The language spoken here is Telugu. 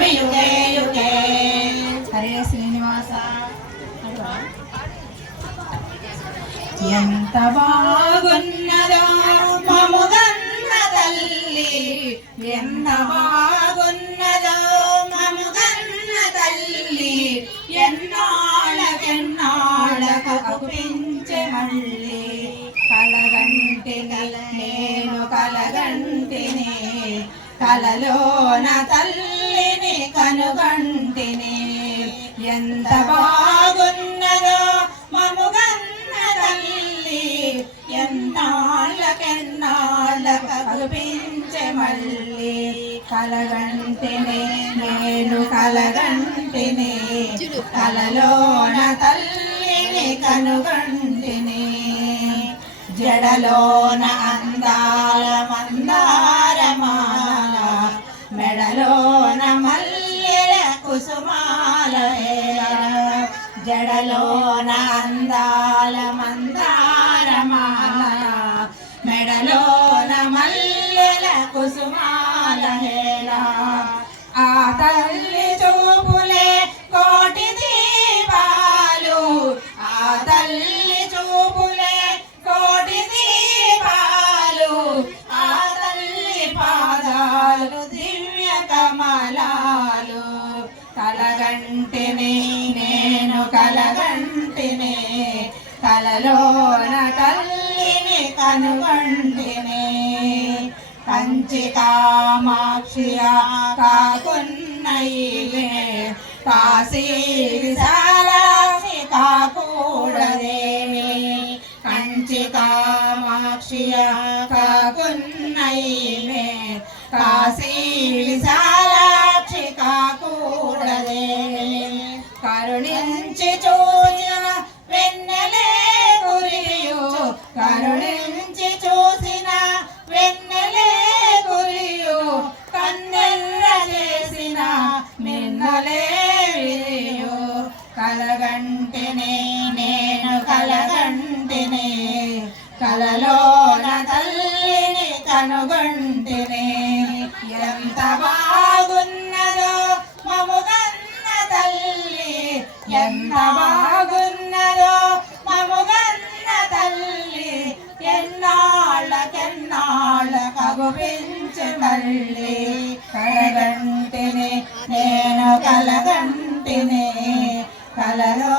నమామి యుగే యుగే. హరే శ్రీనివాస. ఎంత బాగున్నదో మముగన్న తల్లి, ఎంత బాగున్నదో మముగన్న తల్లి, ఎన్నాళ్ళకెన్నాళ్ళకు పెంచె మళ్ళీ. కలగంటిని నేను కలగంటిని, కలలోన తల్లిని కనుగంటిని. ఎంత బాగున్నదో మముగన్న తల్లి, ఎన్నాళ్ళకెన్నాళ్ళకు కల్పించే మళ్ళీ. కలగంటిని నేను కలగంటిని, కలలోన తల్లిని కనుగంటిని. జడలోన అందాల మందారమాల, మెడలోన మల్లెల కుసుమాల. జడలోన అందాల మందారమాల, మెడలోన మల్లెల కుసుమాల. ఆ తల్లి చూపులే కోటి దీపాలు, ఆ తల్లి చూపులే కోటి దీపాలు, ఆ తల్లి పాదాలు దివ్య కమలాలు. కలగంటిని నేను కలగంటిని, కలలోన తల్లిని కనుగంటిని. కంచి కామాక్షియా కాకున్నయ్యే, కాశీ విశాలాక్షి కాకూడదేవి. కంచి కామాక్షియా కాకున్నయ్యే, కాశీ విశాలాక్షి కాకూడదేవి. కరుణించి చూసిన వెన్నెలే కురియు, కరుణించి చూసిన వెన్నెలే కురియు, కన్నెర్ర చేసిన నిన్నలే విరియు. కలగంటిని నేను కలగంటిని, కలలోన తల్లిని కనుగొంటిని. ఎంత బాగున్నదో మముగన్న తల్లి, ఎంత బాగున్నదో మముగన్న తల్లి, ఎన్నాళ్ళకెన్నాళ్ళకు పెంచె తల్లి. కలగంటిని నేను కలగంటిని, కలలో